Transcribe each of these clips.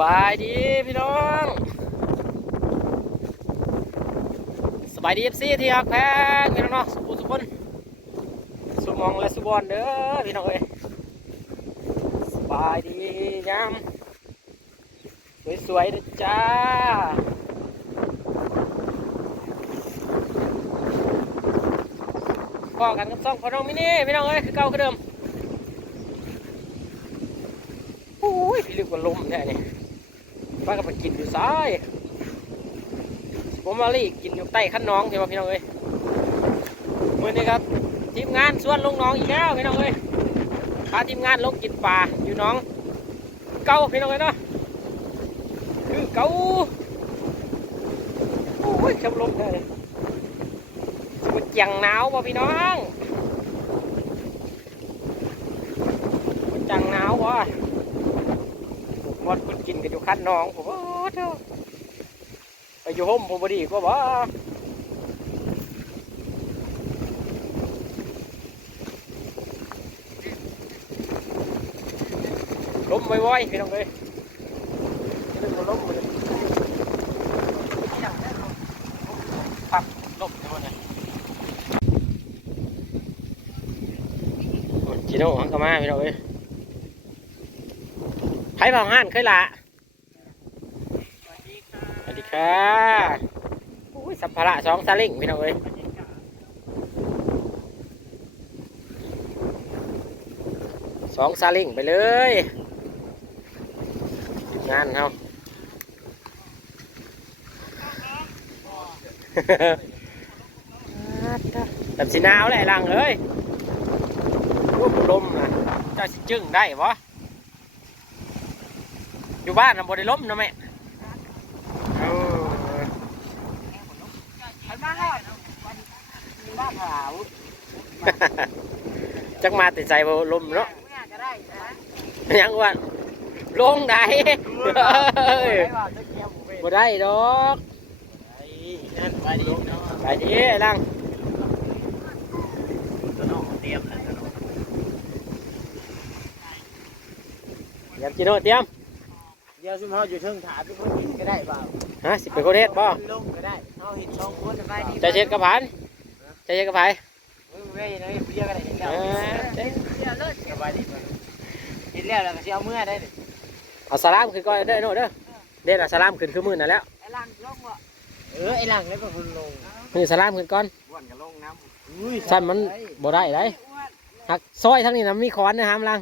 บายดีพี่น้อง สบายดีเอฟซีที่ฮักแพงพี่น้องเนาะสุขุสุขนสุมองและสุบอนเด้อพี่น้องเอ้ยสบายดียามสวยๆนะจ้าพอกันกับซ่องพอน้องมินี่พี่น้องเอ้ยคือเก่าคือเดิมโอ้ยพี่ลึกกว่าลมแท้นี่ ป้าก็ไปกินอยู่ซ้ายผมมาลี่กินอยู่ใต้ขั้นน้องใช่ป่ะพี่น้องเอ้ยมื่อนี้ครับทีมงานส่วนลงน้องอีกแล้วพี่น้องเอ้ยพาทีมงานลงกินปลาอยู่น้อง เก่าพี่น้องเอ้ยเนาะคือเก่าโอ้ยชมลมแท้เลยสมุดเจียงหนาวป่ะพี่น้องจังหนาวว่ะ มดคนกินกันอยู่คันน้องผมว่าเท่าไปอยู่ห่มผมบดีก็บ่ล้มไว้ๆพี่น้องเอ้ยจะได้บ่ล้มมาเลยพักล้มเท่านั้นโอ้ยจีโน่หังกะมาพี่น้องเอ้ย ไผ่เผาห้านเคยละสวัสดีค่ะอุ้ยสัมภาระสองซาเลิงพี่น้องเอ้ยสองซาเลิงไปเลยงานเขาแบบสีนาวแหละลังเอ้ยโอ้ลมนะเจ้าสิจึงได้ปะ อยู่บ้านนะบ่ได้ล้มนะแม่เออบ้านรอดบ้านขาวจักมาแต่ใจบ่ล้มเนาะไม่ก็ได้นะยังว่าลงได้เอ้ยไม่ว่าจะเกี่ยวหมูเป็นบ่ได้ดอกนั่นไปดีเนาะไปดิไอ้ลังตัวน้องเตรียมแล้วตัวน้องเตรียมจิโน่เตรียม เดี๋ยวซุ่มเฮาอยู่เทิงถาทุกคนกินก็ได้เปล่าฮะสิไปโคเทศบ่ลงก็ได้เฮาเห็นสองคนสบายดีใจเช็ดกระผานใจเช็ดกระผานเว้ยเว้ยเนาะเรียกอะไรเห็นแล้วเออเรียกเลิศสบายดีเห็นแล้วแล้วก็สิเอาเมื่อได้เอาสลามขึ้นก่อนเด้อไอ้โน่เด้อเด็ดเอาสลามขึ้นคือมื้อนั่นแล้วไอ้ลังลงบ่เออไอ้ลังแล้วก็คุณลงนี่สลามขึ้นก่อนอ้วนก็ลงน้ำอุ้ยสั้นมันบ่ได้ได้หักซอยทางนี้นะมีขอนนะฮามลัง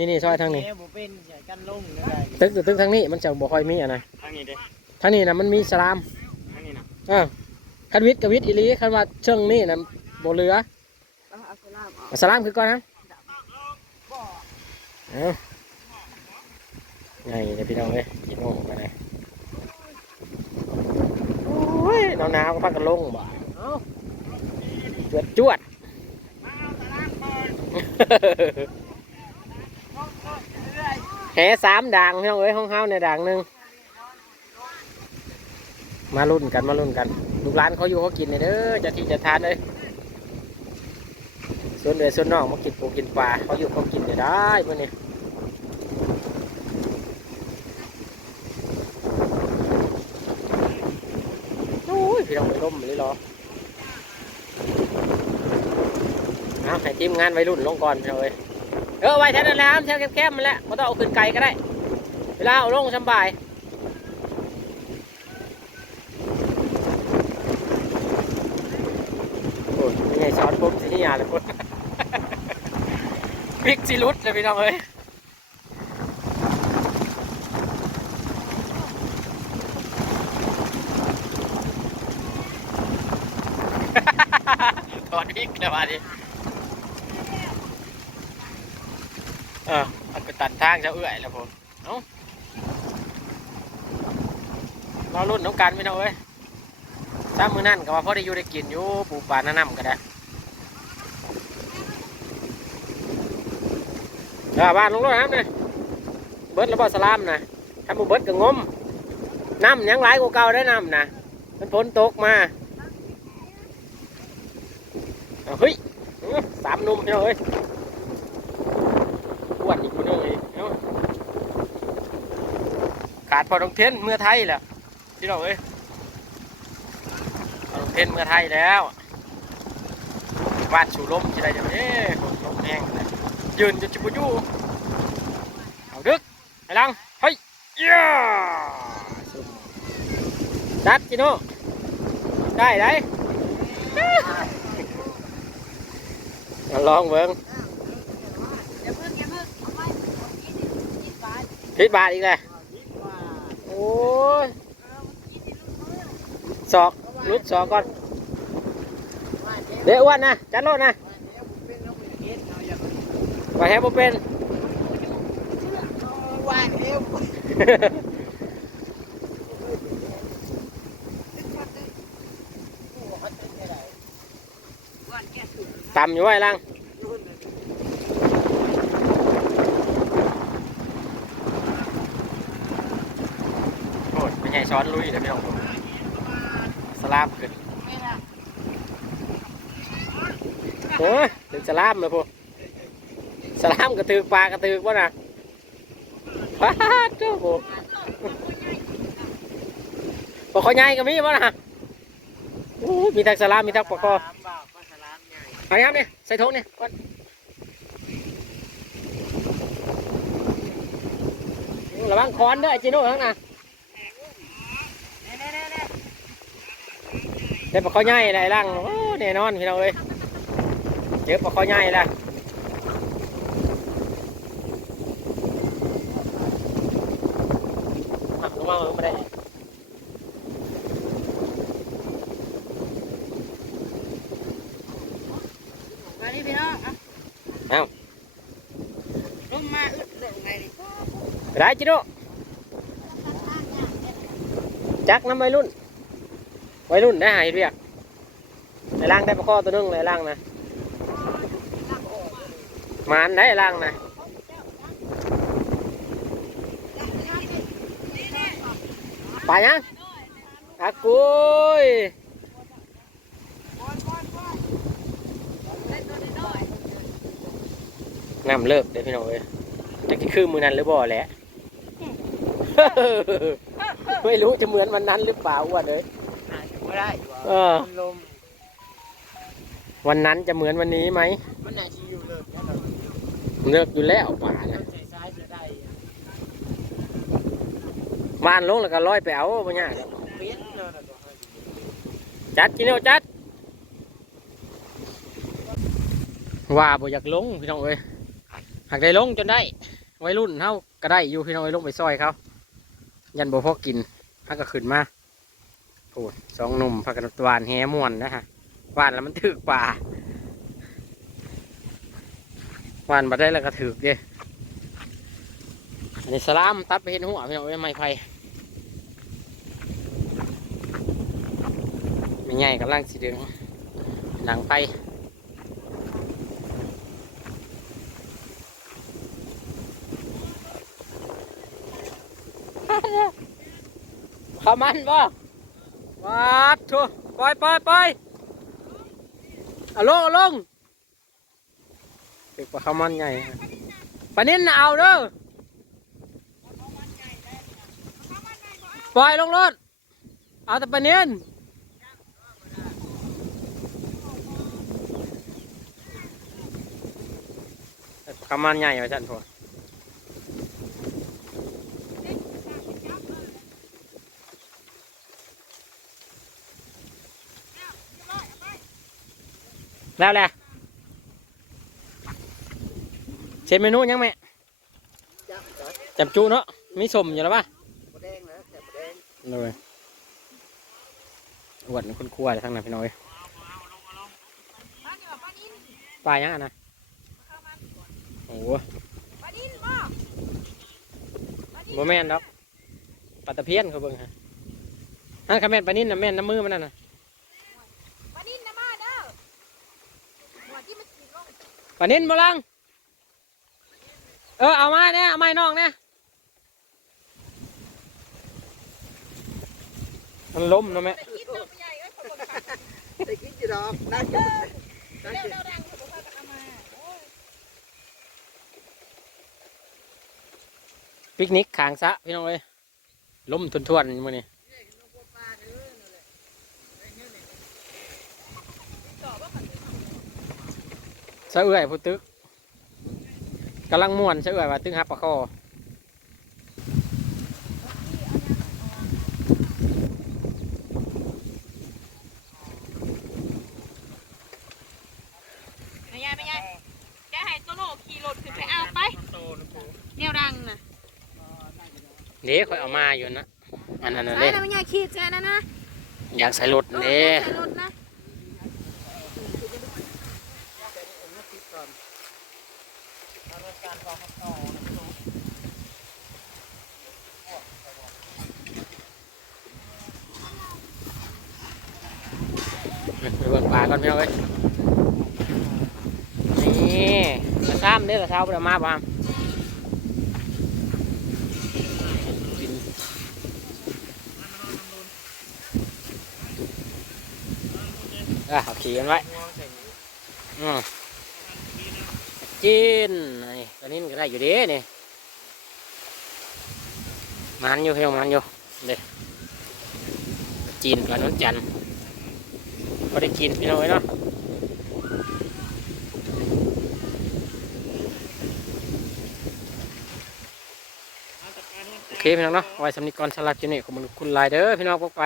นี่นี่ซอยทางนี้ บ่เป็นอย่ากันลงก็ได้ตึกตึกทางนี้มันจะบ่ค่อยมีอะนะทางนี้เด้ทางนี้นะมันมีสลามทางนี้นะเออคันวิทย์กับวิทย์อีหลีคันว่าเชิงนี่นะบ่เหลือเอาสลามเอาสลามคือก่อนนะเอาไงเนี่ยพี่น้องเอ้ยกินโง่ไปเลยโอ้ยหนาวๆก็พักกันลงบ่าเอาจวดจวด แหสามด่างพี่น้องเอ้ยห้องเฮาในยด่างหนึ่งมารุ่นกันมารุ่นกันลูกหลานเขาอยู่เขากินเนี่ยเด้อจะที่จะทานเลยส่วนเดือส่วนน้องมากินปูกินปลาเขาอยู่เขากินเนี่ยได้เมื่อนี้โอ้ยพี่น้องไปร่มเลยหรอเอาให้ทีมงานวัยรุ่นลงก่อนพี่น้องเอ้ย เออไว้แค่นั้นแหละครับแค่แคบๆมันแหละไม่ต้องเอาขึ้นไกลก็ได้ เวลาเอาลงสำบายโอ้ยไม่ใช่ช้อนปุ๊บสินี่ยาเลยปุ๊บพริกสิรุดเลยพี่น้องเอ้ยถอดพริกเลยมาดิ เออมันไปตัดทางจะเอื่อยแล้วผมเอ้าเรารุ่นน้องกันพี่น้องเอ้ยซ้ำมือนั่นก็ว่าพอได้อยู่ได้กินอยู่ปูป่าหน้าน้ำก็ได้เออบ้านลงรถน้ำเลยเบิร์ดแล้วบ่สลามนะถ้าบ่เบิร์ดก็งมน้ำยังไหลกว่าเก่าได้น้ำนะมันฝนตกมาเฮ้ยสามนุ่มเอ้ย วนอีกคนเลยเอ้าขาดพอดงเทนเมื่อไทยแหละพี่น้องเอ้ยพอดงเทนเมื่อไทยแล้วบ้านสู่ลมจะได้จังเอ้ลมแห้งเลยยืนจะจุบอยู่เอาดึกไปลังเฮ้ยย่าสุ่มจัดจิโน่ได้ได้ลองเบิ้ง อย่าเพิ่งอย่าเพิ่งเอาไว้ยี่สิบยี่สิ บบาทพิษบาทอีกเลยโอ้ยศอกรุดศอกก่อน เดี๋ยวอ้วนนะจัดรถนะไปแฮปเป็นวานเอวต่ำอยู่ไว้ลังโอ้ยไม่ ใช่ช้อนลุยเดี๋ยวพี่น้องสลามขึ้นโอ้ยถึงสลามเลยพวกสลามกระตือปลากระตือกวะนะว้าเจ้าพวกปลาคอใหญ่ก็มีวะนะมีทั้งสลามมีทั้งปลาคอเอาเนี่ยครับเนี่ยใส่ถุงเนี่ยก่อนระวังคอนเด้อไอ้จีโน่ข้างหน้า ได้ปลาข้อใหญ่ได้ร่างโอ้แน่นอนพี่น้องเอ้ยเจอปลาข้อใหญ่ละอะลงมาลงมาได้มาดิพี่น้องอะเอ้าลงมาอึดเรื่องไงนี่ไปได้จีโน่จักน้ำวัยรุ่น วัยรุ่นได้หายเรียกไอ้ล่างได้ปลาข้อตัวนึงเลยล่างนะมานได้ล่างนะไปยังอากุยน้ำเลิกเดี๋ยวพี่น้องเอ้ยจะคือมือนั้นหรือบ่แหละ ไม่รู้จะเหมือนวันนั้นหรือเปล่าอ้วนเลย ไม่ได้เออลมวันนั้นจะเหมือนวันนี้ไหมมันน่าชิวเลิกแล้วเลิกอยู่แล้วป่านะใส่ซ้ายใส่ได้บ้านลงแล้วก็ร้อยไปเอาปัญญากเปลี่ยนเลยจัดกินเอาจัด ว่าบ่อยากลงพี่น้องเอ้ยหากได้ลงจนได้วัยรุ่นเฮาก็ได้อยู่พี่น้องเอ้ยลงไปซอยเขา ยันบ่พอกินฮักก็ขึ้นมา โอ้สองหนุ่มพักกันหวานแหม่วนนะฮะวานแล้วมันถึกป่าวานมาได้แล้วก็ถึกเด้อันนี้สลามตัดไปเห็นหัวพี่น้องเอ้ยไม้ไผ่ไม่ใหญ่กำลังสีเดืองหลังไผ่ขามันบ่ วัดทัวปล่อยปล่อยปล่อยเอาลงเอาลงเด็กกว่าขามันใหญ่ปลานิ่นน่ะเอาเด้อปล่อยลงรถเอาแต่ปลานิ่นขามันใหญ่ไว้ฉันพอ แล้วแหละเช็ดเมนูยังแม่จับจูเนาะมีสมอยู่แล้วปะดงนะจับแดงเลยอวดคนคั่วทั้งนั้นพี่น้อยปลายังอะนะโอ้โหโมแมนดอกปลาตะเพียนเขาเบิ่งฮะฮันคาแมนปลานิ่นนะแม่นน้ำมือมันนั่นนะ ปลานิ่นนะมาเด้อหัวที่มันสีลง ปนินบลัง เออ เอามาเนี่ยเอาไม้นอกเนี่ยมันล้มนะแม่แต่กินตัวใหญ่ไว้คนบนขาแต่กินจีดอกได้เร็วเร็วดังเขาบอกว่าเอามาโอ้ยปิกนิกขางสระพี่น้องเอ้ยล้มทวนๆมื้อนี้ส เอื่อยผู้ตึกกำลังม่วนสะเอื่อยว่าตึกฮับปะคอไม่ยายไม่ยายจะให้โตโน่ขี่รถขึ้นไปเอาไปแนวดังน่ะเด้ข่อยเอามาอยู่นะอันนั้นน่ะใช่เด้นะไม่ยายขี่แจนะนะอยากใส่รถเออเด้ ใส่รถนะ ไปเบิ่งปลาก่อนพี่น้องเอ้ยนี่มาซ้ำเด้อละเช้าบ่ได้มาบามอะขี่กันไว้อืม กินนี่ตอนนี้มันก็ได้อยู่เด้นี่มันอยู่เพียงมันอยู่เด้จีนกับน้นจันทร์ก็ได้กินพี่น้องเอ้ยเนาะโอเคพี่น้องเนาะไว้สำนึกก่อนสำหรับจุนี่ขอบคุณคุณลายเด้อพี่น้องพวกไป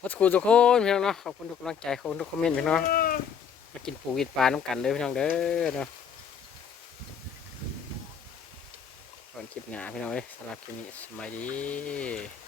ขอบคุณทุกคนพี่น้องเนาะขอบคุณทุกกำลังใจขอบคุณทุกคอมเมนต์พี่น้องมากินปูกินปลาน้ำกันเด้อพี่น้องเด้อเนาะก่ อนคลิปหนาพี่น้องเอ้ยสำหรับคลิปนี้สบายดี